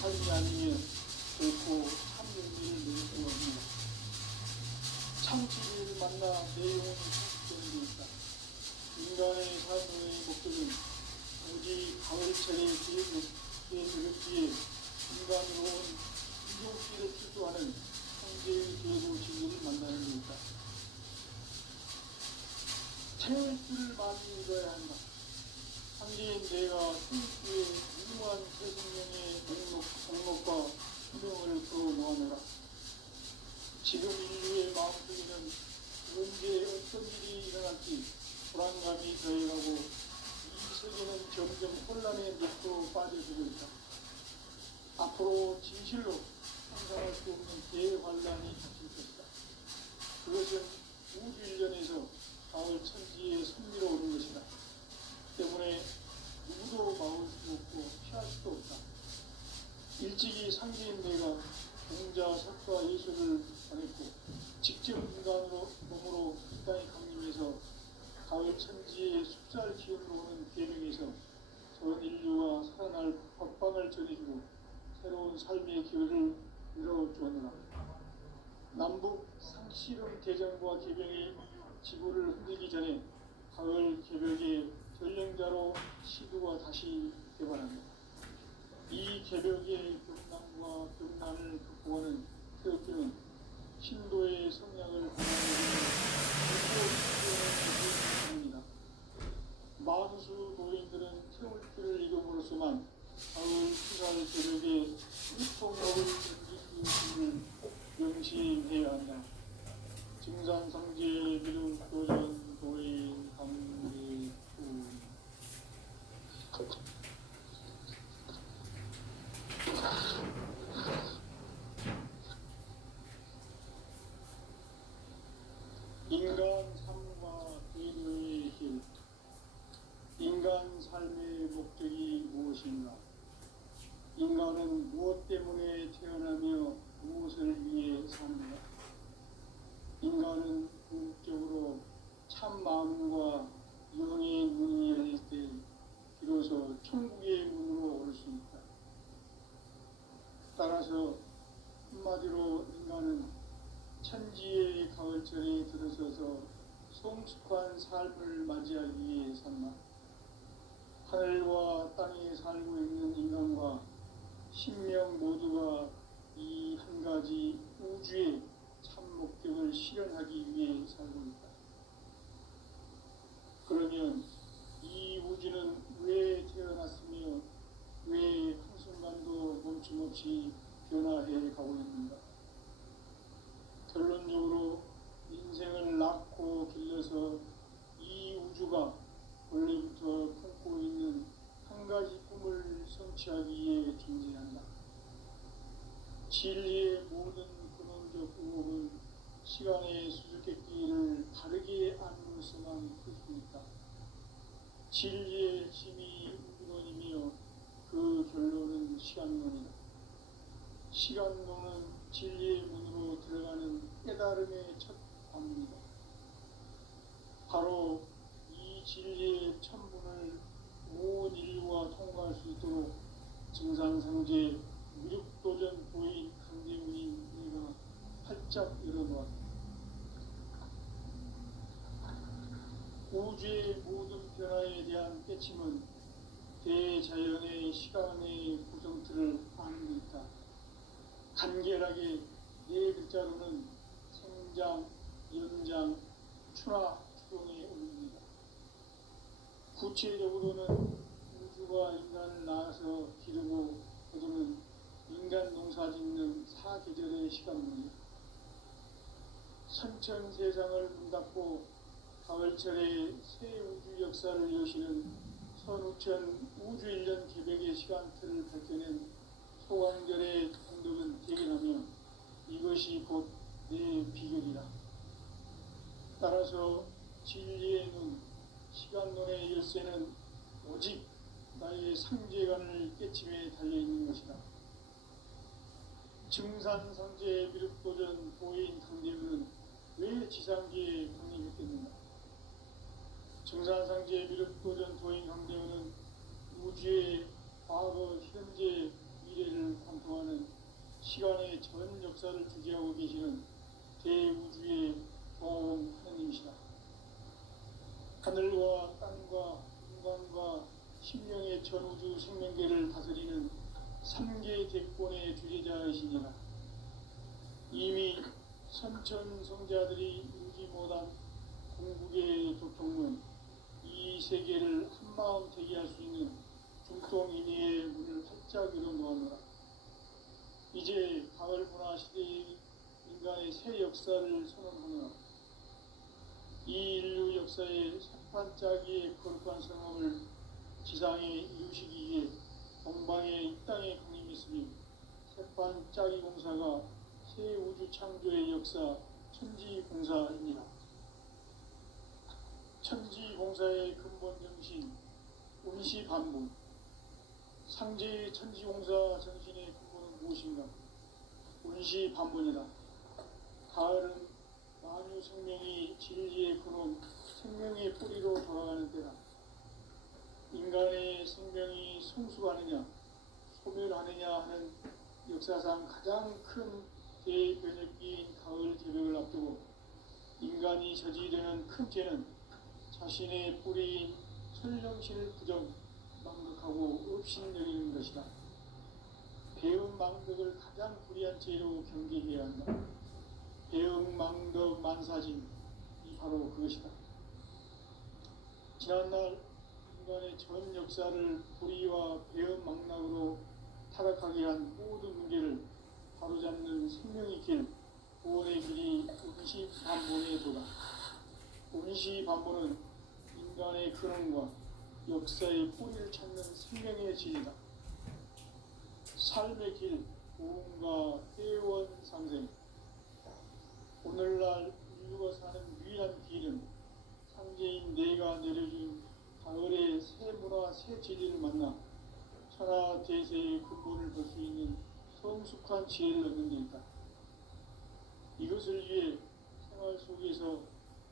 삶이 아니면 결코 참 의미를 누릴 수 없습니다. 참 진리를 만나 내 영혼이 회복되는 데 있다. 인간의 삶의 목적은 오직 가을철의 계획에 인간으로 온 인종끼를 출두하는 형제의 계도 진리를 만나는 데 있다. 태울 줄을 많이 읽어야 한다. 상대인 내가 태울주의 무궁한 새 생명의 목록과 수명을 끌어모아내라. 지금 인류의 마음속에는 언제 어떤 일이 일어날지 불안감이 더해가고 이 세계는 점점 혼란의 늪으로 빠져들고 있다. 앞으로 진실로 상상할 수 없는 대환란이 닥칠 것이다. 그것은 우주 일련에서 가을 천지에 선미로 오는 것이다. 때문에 누구도 막을 수 없고 피할 수도 없다. 일찍이 상제인 내가 공자, 석가, 예수를 보냈고 직접 인간으로 몸으로 이 땅에 강림해서 가을 천지의 숫살 기운으로 오는 계명에서 전 인류가 살아날 법방을 전해주고 새로운 삶의 기회를 열어주었노라. 남북 상씨름 대전과 개병이 지구를 흔들기 전에 가을 개벽의 전령자로 시두가 다시 개발한다. 이 개벽의 경남과 경난을 극복하는 태극기는 신도의 성향을 반영하는 마누수 노인들은 태울길을 이름으로서만 가을 수살 개벽의 일통력을 견디는 명심해야 한다. 증산상제 미륵도전 도인 강대구 인간 삶과 계도의 길. 인간 삶의 목적이 무엇인가? 인간은 무엇 때문에 태어나며 무엇을 위해 사는가? 인간은 궁극적으로 참 마음과 영의 문이 열릴 때 비로소 천국의 문으로 올 수 있다. 따라서 한마디로 인간은 천지의 가을철에 들어서서 성숙한 삶을 맞이하기 위해 산다. 하늘과 땅에 살고 있는 인간과 신명 모두가 이 한 가지 우주의 참 목적을 실현하기 위해 살고 있다. 그러면 이 우주는 왜 태어났으며 왜 한순간도 멈춤없이 변화해 가고 있는가? 결론적으로 인생을 낳고 길러서 이 우주가 원래부터 품고 있는 한 가지 꿈을 성취하기 위해 존재한다. 진리의 모든 근원적 의혹은 시간의 수수께끼를 바르게 안으로서만 풀 수 있다. 진리의 힘이 우주론이며 그 결론은 시간론이다. 시간론은 진리의 문으로 들어가는 깨달음의 첫 관문이다. 바로 이 진리의 천문을 온 인류가 통과할 수 있도록 증산상제 미륵도전 도인 강대문인 내가 활짝 열어놓았다. 우주의 모든 변화에 대한 깨침은 대자연의 시간의 구성틀을 아는 데 있다. 간결하게 네 글자로는 생장, 연장, 추나, 추동에 올립니다. 구체적으로는 우주가 인간을 낳아서 기르고 거두는 인간 농사 짓는 사계절의 시간문이다. 선천 세상을 문닫고 가을철에 새 우주 역사를 여시는 선우천 우주일년 개벽의 시간틀을 밝혀낸 소강절의 공덕은 대견하며 이것이 곧 내 비결이다. 따라서 진리의 눈, 시간론의 열쇠는 오직 나의 상제관을 깨침에 달려있는 것이다. 증산상제 미륵도전 도인 강대문은 왜 지상계에 강림했겠는가? 증산상제 미륵도전 도인 강대문은 우주의 과거, 현재, 미래를 탐 역사를 주재하고 계시는 대우주의 보험 하느님이시다. 하늘과 땅과 인간과 심령의 전우주 생명계를 다스리는 삼계 대권의 주재자이시니라. 이미 선천성자들이 이루지 못한 궁극의 도통은 이 세계를 한마음 되게 할 수 있는 중동인의의 문을 활짝 열어놓았노라. 이제 가을 문화 시대의 인간의 새 역사를 선언하노라. 이 인류 역사의 새판짜기의 거룩한 성함을 지상에 이루시기 위해 동방의 이 땅에 강림했으니 새판짜기 공사가 새 우주 창조의 역사 천지공사입니다. 천지공사의 근본 정신 운시반문. 상제의 천지공사 정신의 근본은 무엇인가? 운시반문이다. 가을은 만유 생명이 진리의 근원, 생명의 뿌리로 돌아가는 때다. 인간의 생명이 성숙하느냐, 소멸하느냐 하는 역사상 가장 큰 대변혁기인 가을 개벽을 앞두고 인간이 저지르는 큰 죄는 자신의 뿌리인 설령신을 부정, 망덕하고 업신여기는 것이다. 배음 망덕을 가장 불의한 죄로 경계해야 한다. 배음 망덕 만사진이 바로 그것이다. 지난날 인간의 전 역사를 불의와 배음 망락으로 타락하게 한 모든 문제를 바로잡는 생명의 길, 구원의 길이 운시반본의 도다. 운시반본은 인간의 근원과 역사의 뿌리를 찾는 생명의 진이다. 삶의 길, 구원과 회원 상생. 오늘날 인류가 사는 유일한 길은 상제인 내가 내려준 가을의 새 문화, 새 진리를 만나 천하 대세의 근본을 볼 수 있는 성숙한 지혜를 얻는 데 있다. 이것을 위해 생활 속에서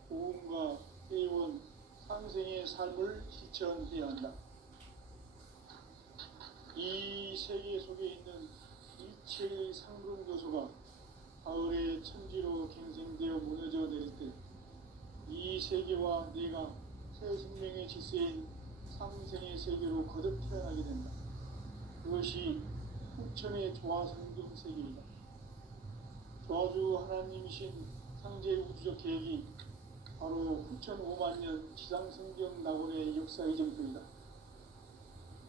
고음과 회원, 상생의 삶을 실천해야 한다. 이 세계 속에 있는 일체의 상금 요소가 가을의 천지로 갱생되어 무너져 내릴 때 이 세계와 내가 새 생명의 질서인 상생의 세계로 거듭 태어나게 된다. 그것이 후천의 조화성경 세계이다. 조화주 하나님이신 상제 우주적 계획이 바로 후천 5만 년 지상성경 낙원의 역사 이정표이다.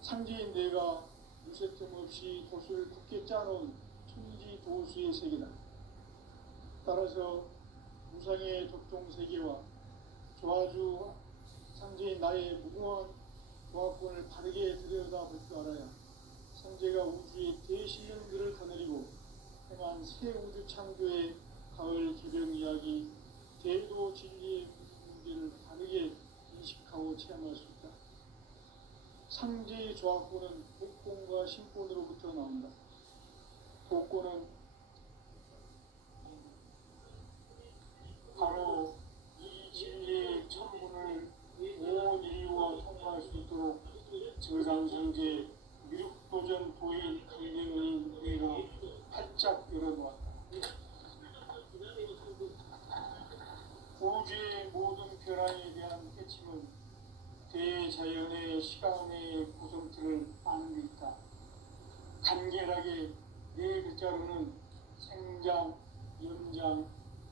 상제인 내가 무쇠틈 없이 도수를 굳게 짜놓은 천지 도수의 세계다. 따라서 무상의 독종 세계와 조화주 상제인 나의 무궁한 조화권을 바르게 들여다볼 줄 알아야 상제가 우주의 대실현들을 거느리고 행한 새 우주 창조의 가을 개병 이야기, 대도 진리의 문제를 바르게 인식하고 체험할 수 있다. 상제의 조화권은 복권과 신권으로부터 나온다. 복권은 바로 이 진리의 천문을 온 인류가 통과할 수 있도록 정상상제 미륵도전 도인 강경의 내가 활짝 열어놓았다. 우주의 모든 변화에 대한 깨침은 대자연의 시간의 구성틀을 아는 데 있다. 간결하게 네 글자로는 생장, 연장,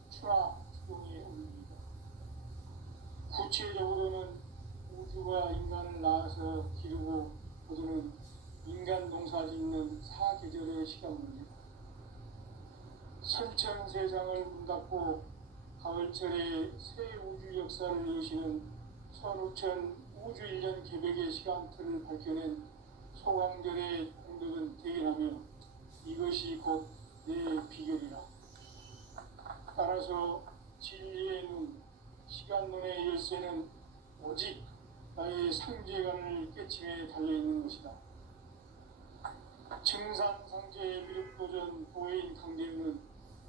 추락, 추동의 의미이다. 구체적으로는 우주가 인간을 낳아서 기르고 거두는 인간 농사 짓는 사계절의 시간입니다. 선천 세상을 문닫고 가을철에 새 우주 역사를 여시는 선우천 우주 1년 개벽의 시간틀을 밝혀낸 소강절의 공덕은 대견하며 이것이 곧 내 비결이라. 따라서 진리의 눈, 시간론의 열쇠는 오직 나의 상제관을 깨침에 달려있는 것이다. 증산상제의 미륵도전 도인 강대우는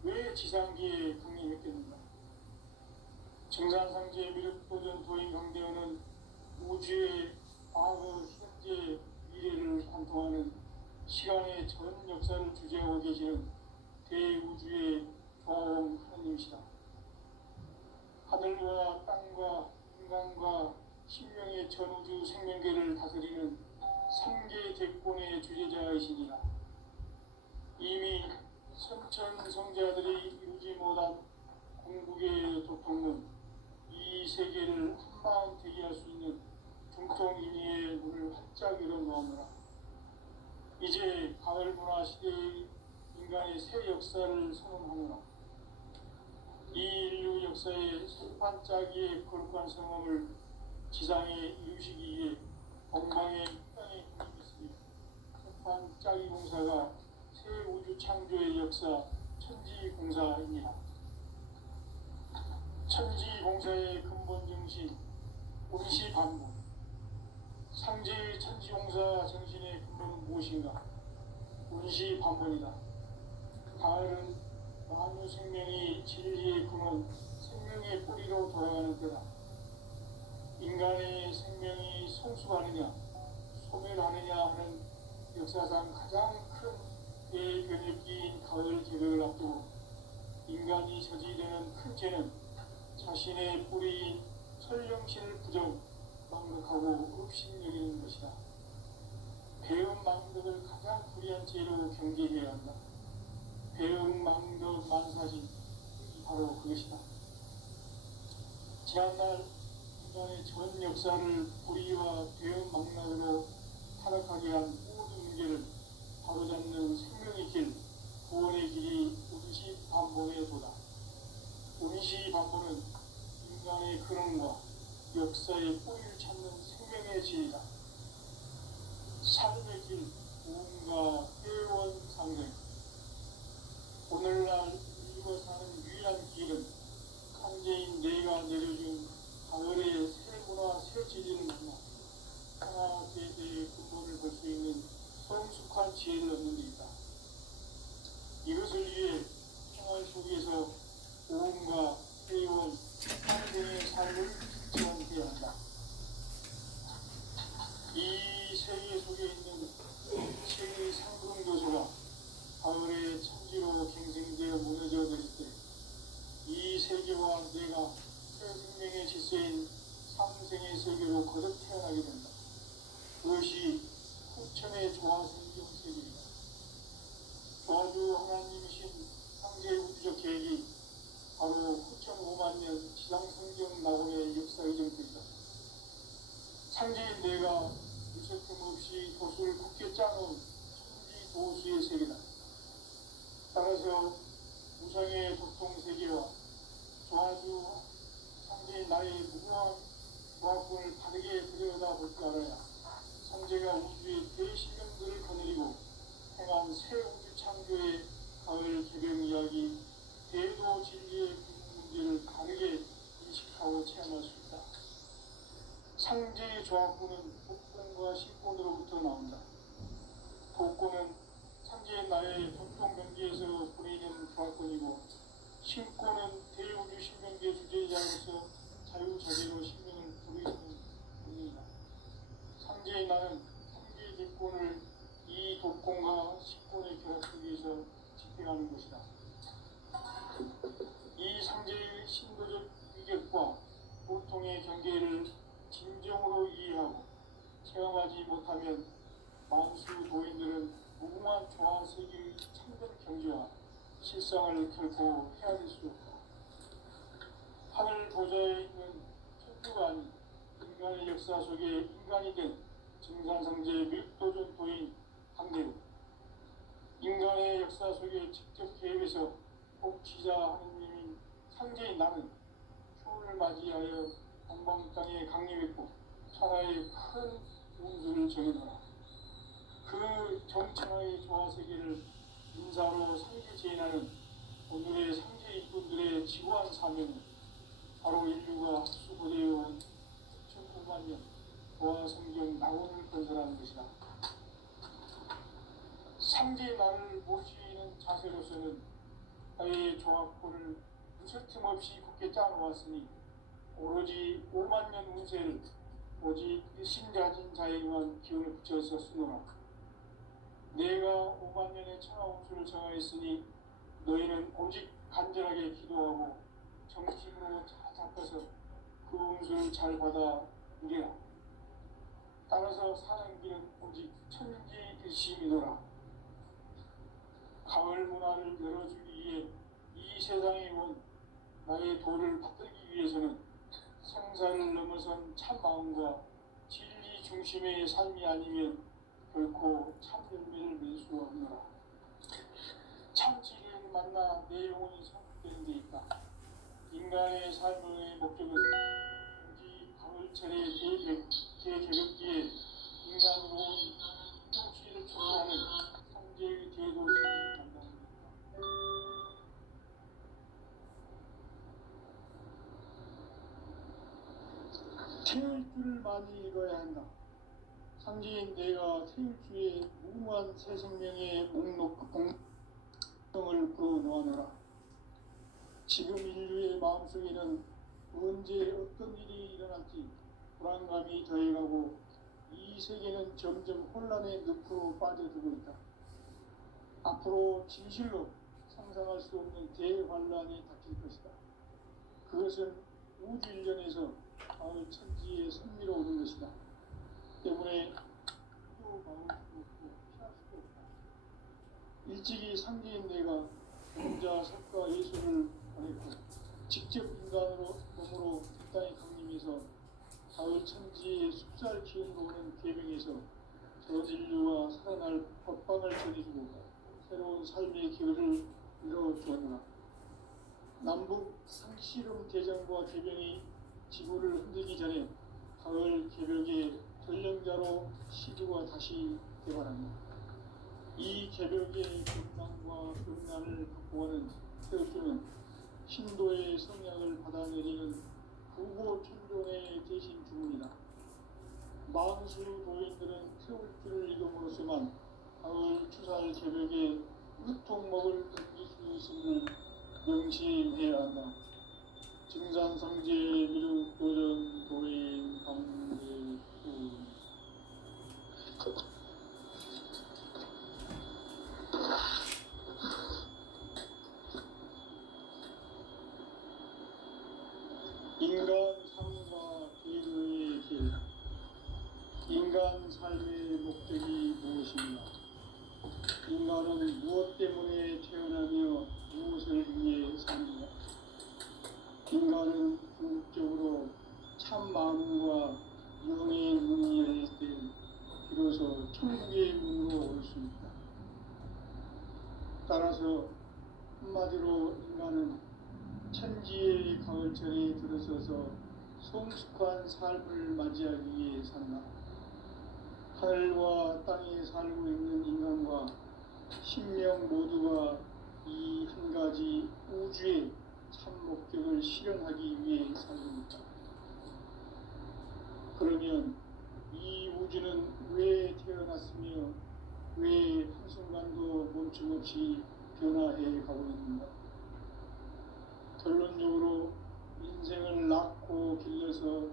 왜 지상기에 강림했겠는가? 증산상제의 미륵도전 도인 강대우는 우주의 과거, 현재, 미래를 관통하는 시간의 전 역사를 주재하고 계시는 대우주의 조화원 하나님이시다. 하늘과 땅과 인간과 신명의 전우주 생명계를 다스리는 삼계 대권의 주제자이시니라. 이미 선천성자들이 이루지 못한 궁극의 도통은 이 세계를 한마음 되게 할 수 있는 중통인의의 문을 활짝 열어놓았노라. 이제 가을 문화 시대의 인간의 새 역사를 선언하노라. 이 인류 역사의 새 반짝이의 거룩한 성함을 지상에 이루시기 위해 동방의 땅에 공입했으니 새 반짝이 공사가 새 우주 창조의 역사 천지공사입니다. 천지공사의 근본 정신 온시반복. 상제의 천지공사 정신의 근본은 무엇인가? 온시반복이다. 가을은 만유 생명이 진리의 근원, 생명의 뿌리로 돌아가는 때다. 인간의 생명이 성숙하느냐, 소멸하느냐 하는 역사상 가장 큰 대변혁기인 가을 개벽을 앞두고 인간이 저지르는 큰 죄는 자신의 뿌리인 설령신을 부정, 망각하고 업신여기는 것이다. 배음 망덕을 가장 불의한 죄로 경계해야 한다. 배음 망덕 만사진, 바로 그것이다. 지난날 인간의 전 역사를 불의와 배음 망락으로 타락하게 한 모든 문제를 바로잡는 생명의 길, 구원의 길이 운시반복의 도다. 운시반복은 인간의 근원과 역사의 뿌리를 찾는 생명의 진리다. 삶의 길, 무언가 회원상생. 오늘날 인류가 사는 유일한 길은 창제인 내가 내려준 가을의 새 문화, 새 진리를 만나 하나 대대의 근본을 볼 수 있는 성숙한 지혜를 얻는 데 있다. 이것을 위해 평화 속에서 오음과 회원, 상생의 삶을 지원해야 한다. 이 세계 속에 있는 세계의 상승교조가 가을의 천지로 갱생되어 무너져 내릴 때 이 세계와 내가 새 생명의 질서인 삼생의 세계로 거듭 태어나게 된다. 그것이 후천의 조화생경 세계이다. 조화주 하나님이신 상제 우주적 계획이 바로 후천 5만 년 지상성경 낙원의 역사의 정토이다. 상제인 내가 무쇠틈 없이 도수를 굳게 짜놓은 천지 도수의 세계다. 따라서 우상의 도통세계와 조화주 상제인 나의 무궁한 조화권을 바르게 들여다볼 줄 알아야 상제가 우주의 대신령들을 거느리고 행한 새 우주 창조의 가을 개병 이야기, 대도 진리의 문제를 바르게 인식하고 체험할 수 있다. 상제의 조화권은 복권과 신권으로부터 나온다. 복권은 상제의 나의 전통 경기에서 보내는 조화권이고, 신권은 대우주 신명계 주제자로서 자유자재로 신명을 부르시는 분이다. 상제의 나는 상제의 대권을 이 독권과 신권의 결합 속에서 집행하는 것이다. 이 상제의 신도적 위격과 고통의 경계를 진정으로 이해하고 체험하지 못하면 만수 도인들은 무궁한 조화 세계의 참된 경지와 실상을 결코 헤아릴 수 없다. 하늘 보좌에 있는 천주가 아닌 인간의 역사 속에 인간이 된 증산상제 밀도전도인 강대로 인간의 역사 속에 직접 개입해서 복지자 하느님인 상제인 나는 추운을 맞이하여 동방 땅에 강림했고 천하의 큰 운수를 정해놓아 그 정천하의 조화세계를 인사로 상계 재현하는 오늘의 상제 일꾼들의 지구한 사명은 바로 인류가 수고되어 온 9,9만 년 조화성경 낙원을 건설하는 것이다. 상제의 나를 모시는 자세로서는 나의 조화권을 무쇠틈 없이 굳게 짜놓았으니 오로지 5만 년 운세를 오직 신자진 자에게만 기운을 붙여서 쓰노라. 내가 5만 년의 천하 운수를 정하였으니 너희는 오직 간절하게 기도하고 정식으로 잘 잡혀서 그 음수를 잘 받아 누리라. 따라서 사는 길은 오직 천지일심이더라. 가을 문화를 열어주기 위해 이 세상에 온 나의 도를 받들기 위해서는 성사를 넘어선 참 마음과 진리 중심의 삶이 아니면 결코 참 열매를 맺을 수 없노라. 참 진리를 만나 내 영혼이 성숙되는 데 있다. 인간의 삶의 목적은 오직 가을철의 대개벽기에 인간으로 온 통치를 추구하는 성제의 제도를 만나는 것이다. 태울 줄을 많이 읽어야 한다. 상지인 내가 태울 주의 무모한 새 생명의 목록을 풀어놓아노라. 지금 인류의 마음속에는 언제 어떤 일이 일어날지 불안감이 더해가고 이 세계는 점점 혼란의 늪으로 빠져들고 있다. 앞으로 진실로 상상할 수 없는 대환란이 닥칠 것이다. 그것은 우주 일련에서 가을 천지에 선미로 오는 것이다. 때문에 또 막을 수도 없고 피할 수도 없다. 일찍이 상제인 내가 공자, 석가, 예수를 보냈고 직접 인간으로 몸으로 이 땅에 강림해서 가을 천지의 숲살 기운으로 오는 계명에서 전 인류와 살아날 법방을 전해주고 새로운 삶의 기회를 이뤄주었노라. 남북 상씨름 대전과 개병이 지구를 흔들기 전에 가을 개벽의 전령자로 시주가 다시 개발합니다. 이 개벽의 경난과 음란을 극복하는 태우주는 신도의 성향을 받아내리는 구고천존의 대신 주문이다. 만수 도인들은 태울 줄을 읽음으로써만 가을 추살 개벽의 으통목을 넘길 수 있음을 명심해야 한다. 증산성제 미륵도전 도인 강대수 인간 삶과 계도의 길. 인간 삶의 목적이 무엇인가? 인간은 무엇 때문에 태어나며 무엇을 위해 사는가? 인간은 궁극적으로 참 마음과 영의 문이 열릴 때 비로소 천국의 문으로 올 수 있다. 따라서 한마디로 인간은 천지의 가을철에 들어서서 성숙한 삶을 맞이하기 위해 산다. 하늘과 땅에 살고 있는 인간과 신명 모두가 이 한 가지 우주의 참 목적을 실현하기 위해 살고 있다. 그러면 이 우주는 왜 태어났으며 왜 한순간도 멈춤없이 변화해 가고 있는가? 결론적으로 인생을 낳고 길러서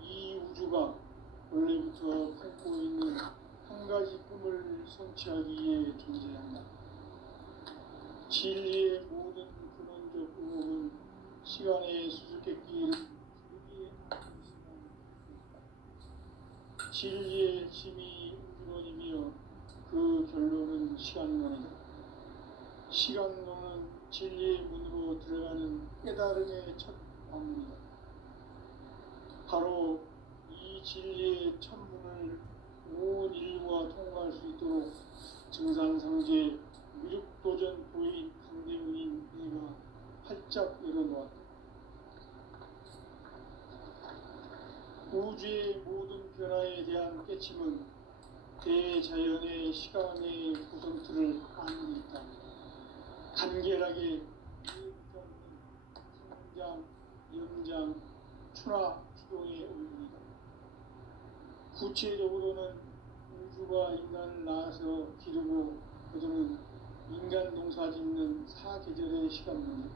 이 우주가 원래부터 품고 있는 한 가지 꿈을 성취하기 위해 존재한다. 진리의 모든 근원적 의혹은 시간의 수수께끼를 줄이기에 하는 시간. 진리의 힘이 우주론이며 그 결론은 시간론이다. 시간론은 진리의 문으로 들어가는 깨달음의 첫 방문이다. 바로 이 진리의 첫 문을 온 인류가 통과할 수 있도록 증산성제 미륵도전 도인 강대문인 내가 활짝 열어놓았다. 우주의 모든 변화에 대한 깨침은 대자연의 시간의 구성틀을 아는 데 있다. 간결하게 이해하지 않는 성장, 연장, 추나 추동의 의미이다. 구체적으로는 우주가 인간을 낳아서 기르고 거두는 인간 농사 짓는 사계절의 시간문이다.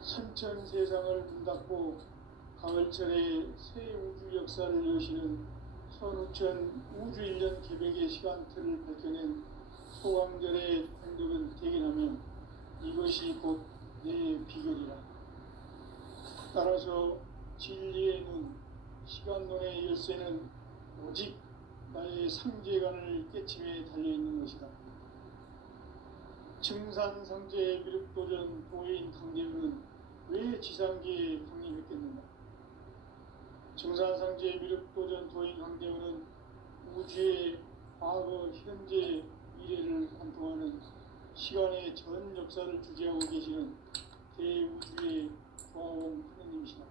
선천 세상을 문 닫고 가을철에 새 우주 역사를 여시는 선우천 우주일년 개벽의 시간틀을 밝혀낸 소강절의 망덕은 대견하면 이것이 곧 내 비결이라. 따라서 진리의 눈, 시간론의 열쇠는 오직 나의 상제관을 깨침에 달려있는 것이다. 증산상제 미륵도전 도인 강대우는 왜 지상계에 강림했겠는가? 증산상제 미륵도전 도인 강대우는 우주의 과거, 현재, 미래를 관통하는 시간의 전 역사를 주재하고 계시는 대우주의 조화원 하느님이시다.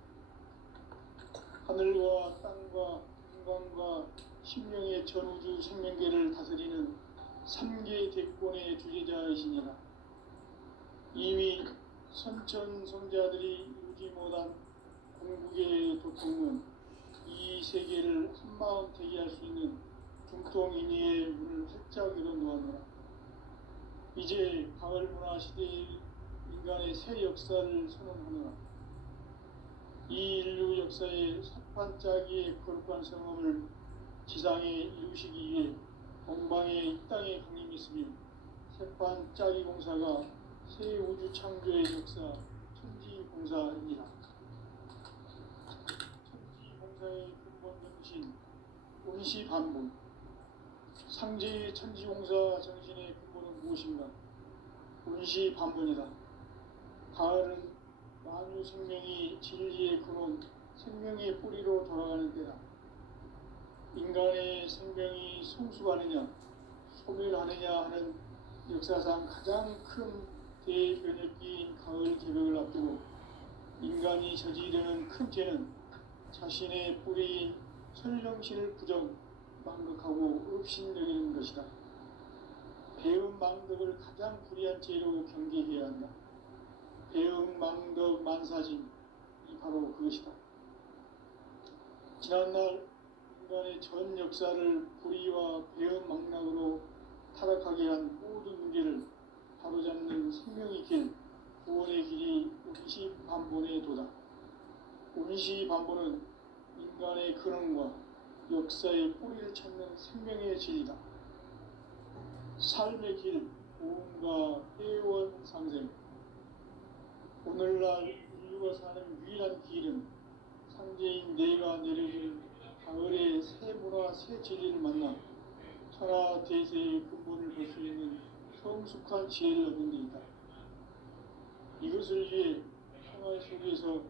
하늘과 땅과 인간과 신명의 전우주 생명계를 다스리는 3계 대권의 주제자이시니라. 이미 선천성자들이 이루지 못한 궁극의 도통은 이 세계를 한마음 대기할 수 있는 중통인의의 문을 활짝 열어놓았노라. 이제 가을 문화 시대의 인간의 새 역사를 선언하노라. 이 인류 역사의 사판짜기의 거룩한 성험을 지상에 이루시기 위해 동방의 이 땅에 강림했으며 새판짜기 공사가 새 우주 창조의 역사 천지공사입니다. 천지공사의 근본 정신 원시반본. 상제의 천지공사 정신의 근본은 무엇인가? 원시반본이다. 가을은 만유 생명이 진리의 근원, 생명의 뿌리로 돌아가는 때다. 인간의 생명이 성숙하느냐, 소멸하느냐 하는 역사상 가장 큰 대변혁기인 가을 개벽을 앞두고 인간이 저지르는 큰 죄는 자신의 뿌리인 설령신을 부정, 망극하고 업신여기는 것이다. 배음 망덕을 가장 불의한 죄로 경계해야 한다. 배음 망덕 만사진이 바로 그것이다. 지난날 인간의 전 역사를 불의와 배음 망락으로 타락하게 한 모든 문제를 바로잡는 생명의 길, 구원의 길이 원시반본의 도다. 원시반본은 인간의 근원과 역사의 뿌리를 찾는 생명의 진리다. 삶의 길, 고음과 회원 상생. 오늘날 인류가 사는 유일한 길은 상제인 내가 내려준 가을의 새 문화, 새 진리를 만나 천하 대세의 근본을 볼 수 있는 성숙한 지혜를 얻는 데 있다. 이것을 위해 생활 속에서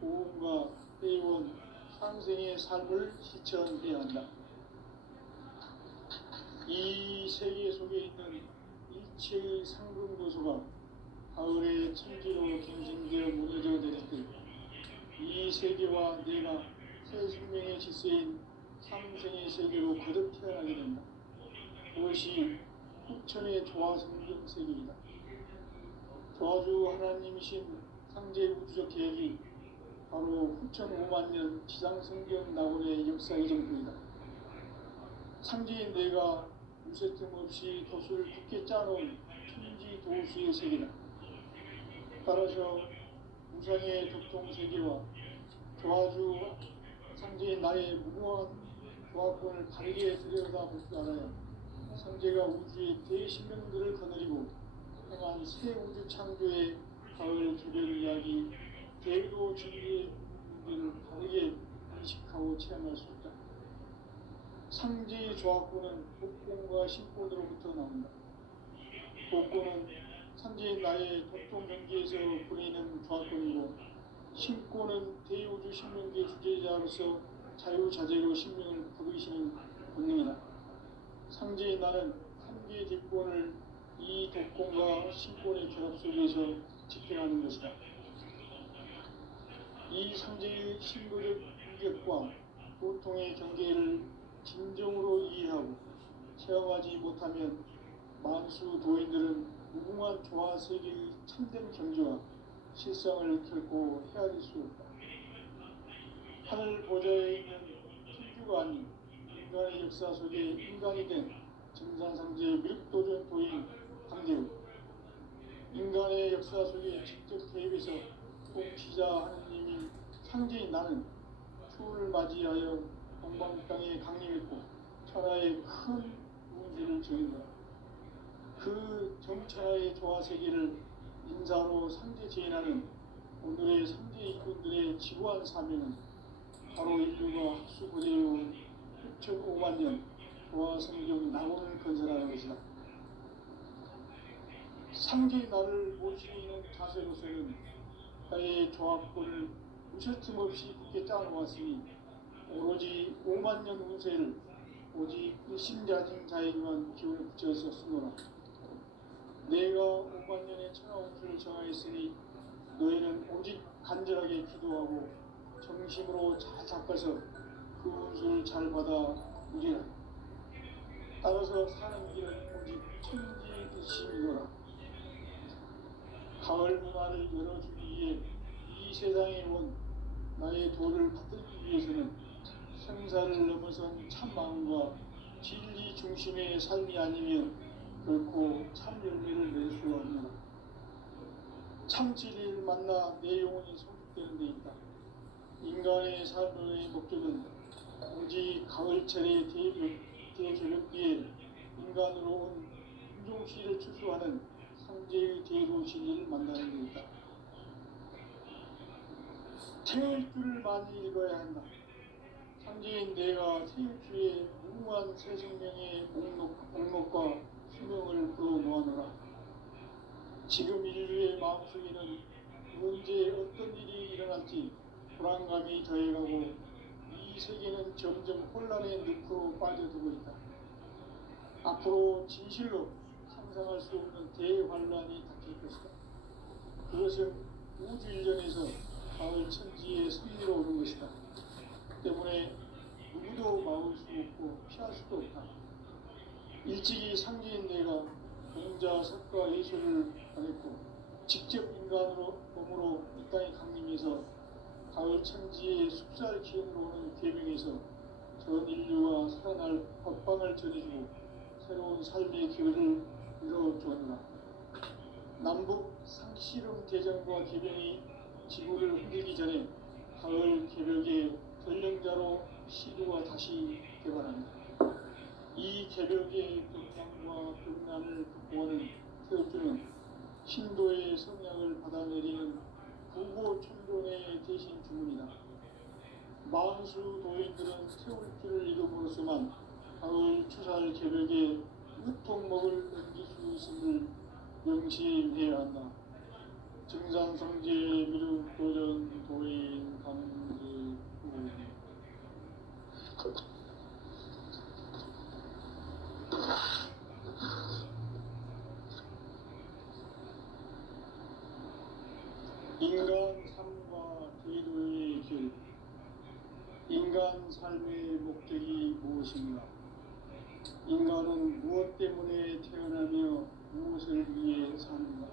고음과 회원, 상생의 삶을 실천해야 한다. 이 세계 속에 있는 일체의 상근도소가 가을의 천지로 갱신되어 무너져 내릴 때 이 세계와 내가 새 생명의 질서인 상생의 세계로 거듭 태어나게 된다. 그것이 후천의 조화성경 세계이다. 조화주 하나님이신 상제 우주적 계획이 바로 후천 5만년 지상성경 낙원의 역사의 정도이다. 상제인 내가 무쇠틈 없이 돛을 굳게 짜놓은 천지 도수의 세계다. 따라서 무상의 덕통세계와 조화주 상제인 나의 무궁한 조화권을 바르게 들여다볼 줄 알아야 상제가 우주의 대신명들을 거느리고 행한 새 우주 창조의 가을 개별 이야기, 대도 진리의 문제를 바르게 인식하고 체험할 수 있다. 상제의 조화권은 복권과 신권으로부터 나온다. 복권은 상제인 나의 독종 경계에서 보이는 조화권이고, 신권은 대우주 신명계 주제자로서 자유자재로 신명을 부르시는 본능이다. 상제인 나는 3개 대권을 이 독권과 신권의 결합 속에서 집행하는 것이다. 이 상제의 신도적 인격과 보통의 경계를 진정으로 이해하고 체험하지 못하면 만수 도인들은 무궁한 조화 세계의 참된 경지와 실상을 결코 헤아릴 수 없다. 하늘 보좌에 있는 천주가 아닌 인간의 역사 속에 인간이 된 증산상제 미륵도전 도인 강대우. 인간의 역사 속에 직접 개입해서 통치자 하느님인 상제인 나는 추운을 맞이하여 동방 땅에 강림했고 천하의 큰 우주를 정했다. 그 경천하의 조화세계를 인사로 상제 재현하는 오늘의 상제 일꾼들의 지구한 사명은 바로 인류가 학수고대해온 6,500만 년 조화성경 낙원을 건설하는 것이다. 상제의 날을 모시는 자세로서는 나의 조합권을 무셔틈 없이 굳게 짜놓았으니 오로지 5만 년 운세를 오직 일심자진 자에게만 기운을 붙여서 쓰노라. 내가 5만 년의 천하 운수를 정하였으니 너희는 오직 간절하게 기도하고 정심으로 잘 닦아서 그 운수를 잘 받아 누리라. 따라서 사는 길은 오직 천지듯이이노라. 가을 문화를 열어주기 위해 이 세상에 온 나의 도를 받들기 위해서는 생사를 넘어선 참 마음과 진리 중심의 삶이 아니면 결코 참 열매를 낼 수가 없노라. 참 진리를 만나 내 영혼이 성숙되는 데 있다. 인간의 삶의 목적은 오직 가을철의 대개벽기에 인간으로 온 인종시를 추수하는 상제의 대도 진리를 만나는 데 있다. 태울 줄을 많이 읽어야 한다. 상제인 내가 태울주의 무궁한 새 생명의 목록과 수명을 불어놓아노라. 지금 인류의 마음속에는 언제 어떤 일이 일어날지 불안감이 더해가고 이 세계는 점점 혼란의 늪으로 빠져들고 있다. 앞으로 진실로 상상할 수 없는 대환란이 닥칠 것이다. 그것은 우주 일전에서 가을 천지의 섭리로 오는 것이다. 때문에 누구도 막을 수 없고 피할 수도 없다. 일찍이 상제인 내가 공자, 석가, 예술을 보냈고 직접 인간으로 몸으로 이 땅에 강림해서 가을 천지의 숲살 기운으로 오는 계명에서 전 인류가 살아날 법방을 전해주고 새로운 삶의 기회를 이뤄주었노라. 남북 상시름 대전과 계명이 지구를 흔들기 전에 가을 개벽의 전령자로 시도가 다시 개발합니다. 이 개벽의 벽난과 벽난을 극복하는 태엽주는 신도의 성약을 받아내리는 부고천존의 대신 주문이다. 만수 도인들은 태울주를 이름으로서만 가을 추살 개벽에 으통먹을 넘길 수 있음을 명시해야 한다. 증산성제 미륵도전 도인 강제구 인간 삶과 제도의 길. 인간 삶의 목적이 무엇인가? 인간은 무엇 때문에 태어나며 무엇을 위해 사는가?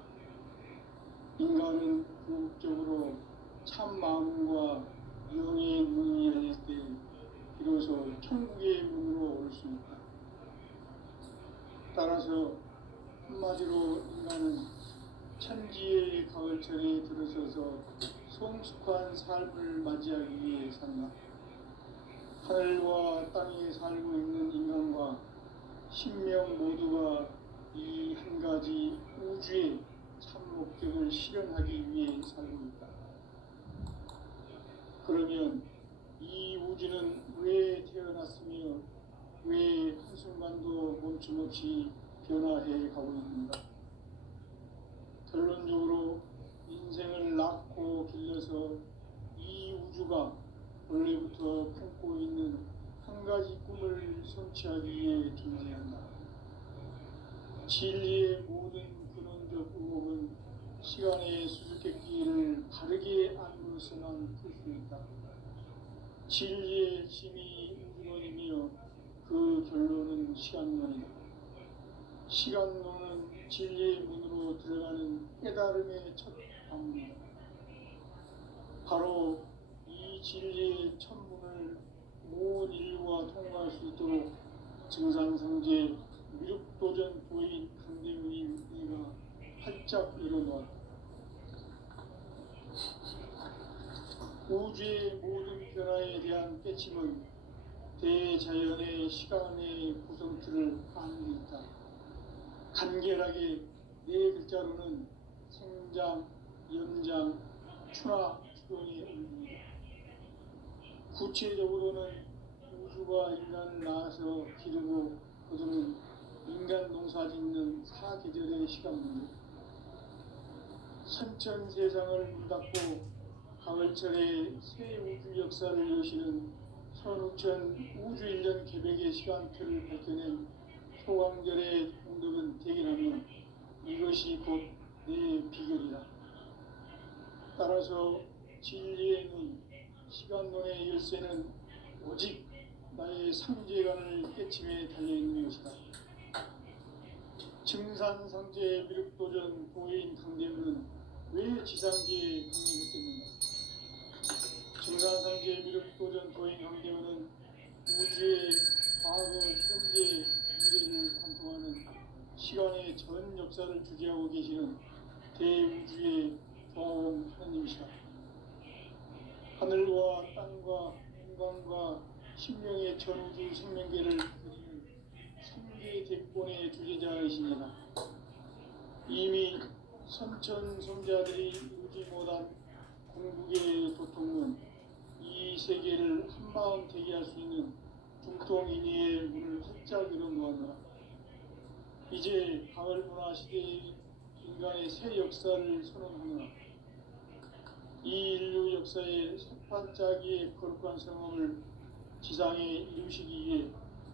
인간은 궁극적으로 참 마음과 영의 문이 열릴 때 비로소 천국의 문으로 올 수 있다. 따라서 한마디로 인간은 천지의 가을철에 들어서서 성숙한 삶을 맞이하기 위해 산다. 하늘과 땅에 살고 있는 인간과 신명 모두가 이 한 가지 우주의 참 목적을 실현하기 위해 살고 있다. 그러면 이 우주는 왜 태어났으며 왜 한순간도 멈춤없이 변화해 가고 있는가? 결론적으로 인생을 낳고 길러서 이 우주가 원래부터 품고 있는 한 가지 꿈을 성취하기 위해 존재한다. 진리의 모든 근원적 의혹은 시간의 수수께끼를 바르게 안으로서만 풀 수 있다. 진리의 핵심이 우주론이며 그 결론은 시간론이다. 시간론은 진리의 문으로 들어가는 깨달음의 첫 방문이다. 바로 이 진리의 천문을 온 인류가 통과할 수 있도록 증산성제 미륵도전 도인 강대우이가 활짝 열어놓았다. 우주의 모든 변화에 대한 깨침은 대자연의 시간의 구성틀을 아는 데 있다. 간결하게 네 글자로는 생장, 연장, 추나 추동의 의미입니다. 구체적으로는 우주가 인간을 낳아서 기르고 거두는 인간 농사 짓는 사계절의 시간입니다. 선천 세상을 문닫고 가을철에 새 우주 역사를 여시는 선우천 우주 1년 개백의 시간표를 밝혀낸 소강절의 공덕은 대견하며 이것이 곧 내 비결이다. 따라서 진리의 눈, 시간론의 열쇠는 오직 나의 상제관을 깨침에 달려있는 것이다. 증산상제 미륵도전 도인 강대문은 왜 지상계에 강림했겠는가? 증산상제 미륵도전 도인 강대문은 우주의 과거, 현재, 미래를 관통하는 시간의 전 역사를 주재하고 계시는 대우주의 조화원 하나님이시다. 하늘과 땅과 인간과 신명의 전우주 생명계를 그리는 3개 대권의 주제자이십니다. 이미 선천성자들이 이루지 못한 궁극의 도통은 이 세계를 한마음 되게 할 수 있는 중통인의의 문을 활짝 열어놓았노라. 이제 가을 문화 시대의 인간의 새 역사를 선언하노라. 이 인류 역사의 새판짜기의 거룩한 성험을 지상에 이루시기 위해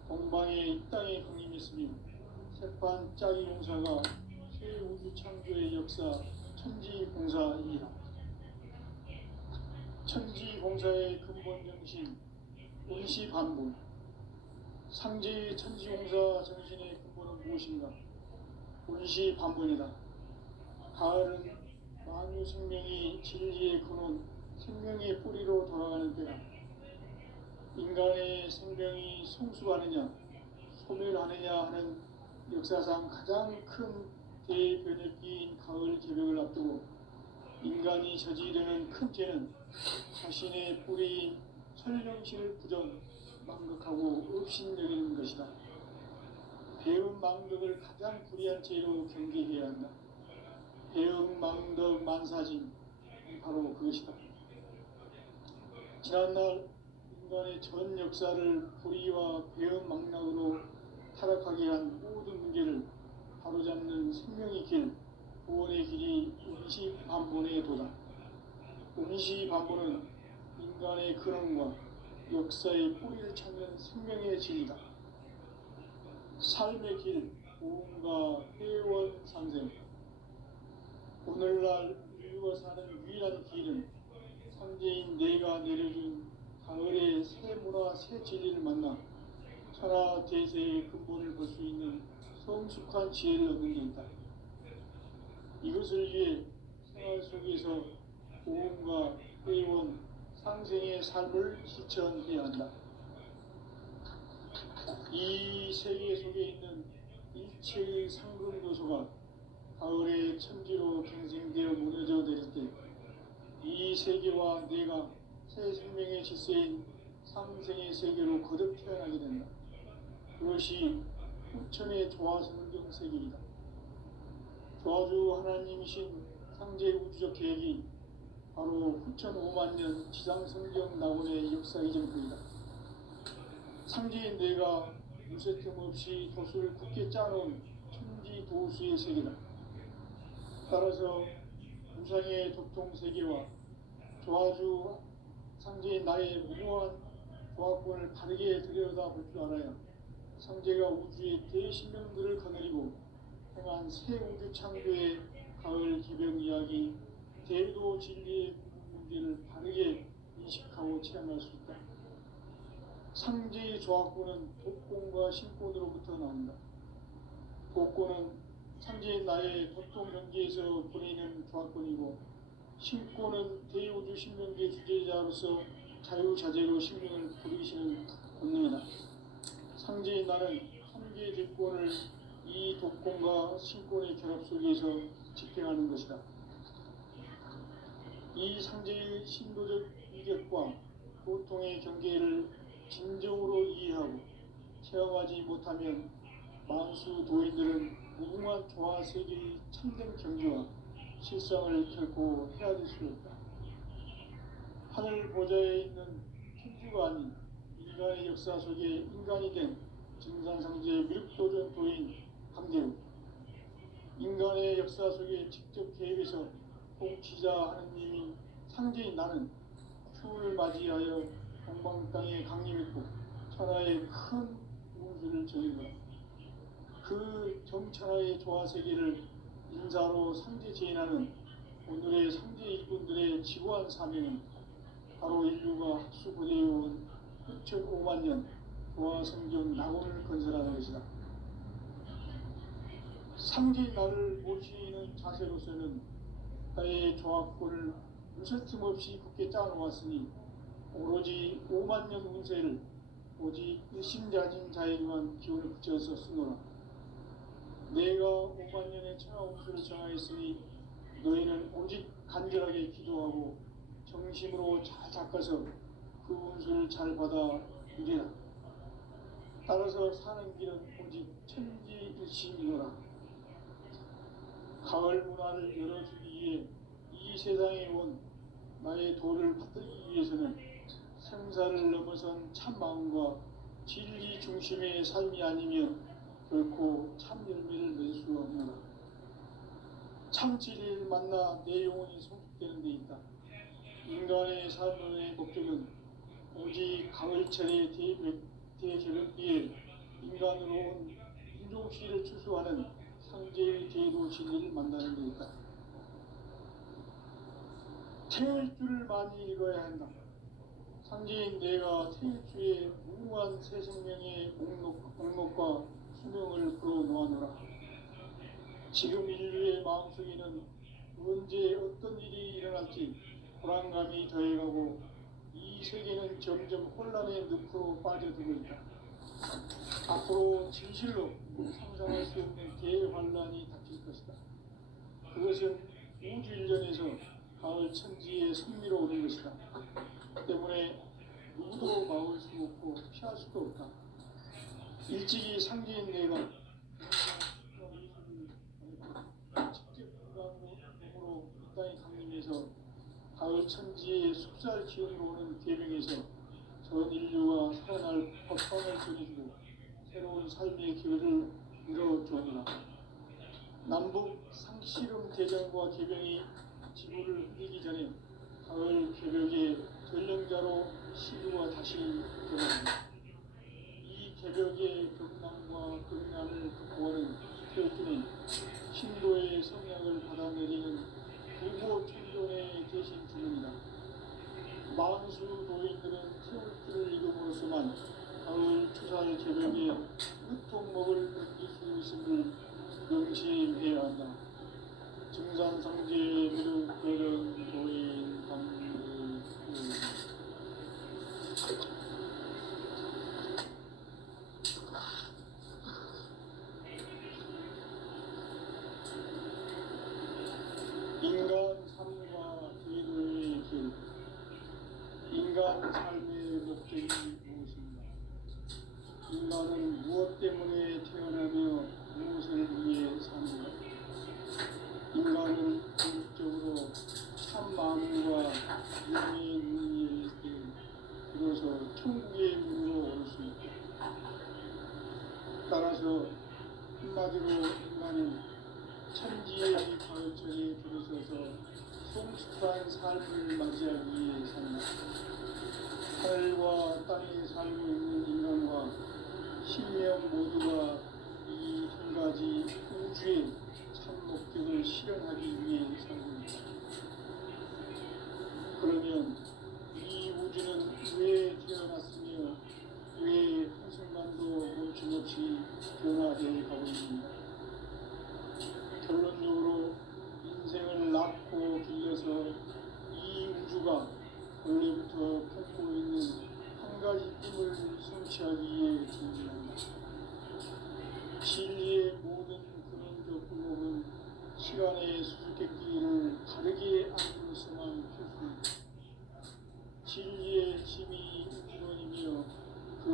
동방의 이 땅에 강림했으며 새판짜기 공사가 새 우주 창조의 역사 천지공사이니라. 천지공사의 근본 정신 운시반본. 상제의 천지공사 정신의 근본은 무엇인가? 운시반본이다. 가을은 만유 생명이 진리의 근원, 생명의 뿌리로 돌아가는 때다. 인간의 생명이 성숙하느냐, 소멸하느냐 하는 역사상 가장 큰 대변혁기인 가을 개벽을 앞두고 인간이 저지르는 큰 죄는 자신의 뿌리인 설명실을 부정, 망극하고 업신여기는 것이다. 배움 망덕을 가장 불의한 죄로 경계해야 한다. 배움 망덕 만사진, 바로 그것이다. 지난날 인간의 전 역사를 불의와 배움 망락으로 타락하게 한 모든 문제를 바로잡는 생명의 길, 구원의 길이 운시반본의 도다. 운시반본은 인간의 근원과 역사의 뿌리를 찾는 생명의 진리다. 삶의 길, 고음과 회원 상생. 오늘날 인류가 사는 유일한 길은 상제인 내가 내려준 가을의 새 문화, 새 진리를 만나 천하 대세의 근본을 볼 수 있는 성숙한 지혜를 얻는 데 있다. 이것을 위해 생활 속에서 고음과 회원, 상생의 삶을 실천해야 한다. 이 세계 속에 있는 일체의 상금 요소가 가을의 천지로 갱생되어 무너져 내릴 때 이 세계와 내가 새 생명의 질서인 상생의 세계로 거듭 태어나게 된다. 그것이 후천의 조화성경 세계이다. 조화주 하나님이신 상제 우주적 계획이 바로 후천 5만 년 지상성경 낙원의 역사 이전부이다. 상제인 내가 무쇠틈 없이 돛을 굳게 짜놓은 천지도수의 세계다. 따라서 무상의 도통 세계와 조화주 상제인 나의 무모한 조화권을 바르게 들여다볼 줄 알아야 상제가 우주의 대신명들을 거느리고 행한 새 우주 창조의 가을 기병 이야기, 대도 진리의 문제를 바르게 인식하고 체험할 수 있다. 상제의 조화권은 독권과 신권으로부터 나온다. 독권은 상제인 나의 도통 경계에서 보내는 조화권이고, 신권은 대우주 신명계 주제자로서 자유자재로 신명을 부르시는 권능이다. 상제인 나는 3개 대권을 이 독권과 신권의 결합 속에서 집행하는 것이다. 이 상제의 신도적 위격과 보통의 경계를 진정으로 이해하고 체험하지 못하면 만수 도인들은 무궁한 조화 세계의 참된 경지와 실상을 결코 헤아릴 수 없다. 하늘 보좌에 있는 천주가 아닌 인간의 역사 속에 인간이 된 증산상제의 미륵도전도인 강대우, 인간의 역사 속에 직접 개입해서 통치자 하느님이 상제인 나는 추운을 맞이하여 동방 땅에 강림했고 천하의 큰 운수를 정했노라. 그 정천하의 조화세계를 인사로 상제 제인하는 오늘의 상제 일꾼들의 지구한 사명은 바로 인류가 학수고대해온 6,500만 년 조화성경 낙원을 건설하는 것이다. 상제인 나를 모시는 자세로서는 나의 조합권을 무설틈 없이 굳게 짜놓았으니 오로지 5만 년 운세를 오직 일심자진 자에게만 기운을 붙여서 쓰노라. 내가 5만 년의 천하 운수를 정하였으니 너희는 오직 간절하게 기도하고 정심으로 잘 닦아서 그 운수를 잘 받아 누리라. 따라서 사는 길은 오직 천지일심이노라. 가을 문화를 열어주기 위해 이 세상에 온 나의 도를 받들기 위해서는 생사를 넘어선 참 마음과 진리 중심의 삶이 아니면 결코 참 열매를 맺을 수 없노라. 참 진리를 만나 내 영혼이 성숙되는 데 있다. 인간의 삶의 목적은 오직 가을철의 대개벽비에 인간으로 온 인종시를 추수하는 상제의 제도 진리를 만나는 데 있다. 태일 줄을 많이 읽어야 한다. 상제인 내가 태일주의 무궁한 새 생명의 목록과 수명을 풀어놓아노라. 지금 인류의 마음속에는 언제 어떤 일이 일어날지 불안감이 더해가고 이 세계는 점점 혼란의 늪으로 빠져들고 있다. 앞으로 진실로 상상할 수 없는 대환란이 닥칠 것이다. 그것은 우주일전에서 가을 천지의 승리로 오는 것이다. 때문에 누구도 막을 수 없고 피할 수도 없다. 일찍이 상제인 내가 직접 인간으로 이 땅에 강림해서 가을 천지의 숲살 기운으로 오는 계명에서 전 인류가 살아날 법방을 전해주고 새로운 삶의 길을 열어주었노라. 남북 상씨름 대전과 개병이 지구를 흐리기 전에 가을 개벽의 전령자로 시류가 다시 들어옵니다. 이 개벽의 극남과 극난을 극복하는 태엽주는 신도의 성약을 받아내리는 부모 천존의 대신 주문이다. 만수 도인들은 태엽주를 읽음으로써만 가을 추살 개벽의 으통목을 느낄 수 있음을 명심해야 한다. 증산상제 미륵별은 도인 강릉 인간 삶과 제도의 길. 인간 삶의 목적이 무엇인가? 인간은 무엇 때문에 태어나며 무엇을 위해 사는가? 인간은 궁극적으로 참 마음과 영의 눈이 열릴 때 비로소 천국의 문으로 올 수 있다. 따라서 한마디로 인간은 천지의 가을철에 들어서서 성숙한 삶을 맞이하기 위해 산다. 하늘과 땅에 살고 있는 인간과 신명 모두가 이 한 가지 우주의 참 목적을 실현하기 위해 살고 있다. 그러면 이 우주는 왜 태어났으며 왜 한순간도 멈춤없이 변화해 가고 있는가? 결론적으로 인생을 낳고 길러서 이 우주가 원래부터 품고 있는 한 가지 꿈을 성취하기 위해 존재한다. 진리의 모든 근원적 의목은 시간의 수수께끼를 다르게 안으로서만 펼 수 있다. 진리의 힘이 근원이며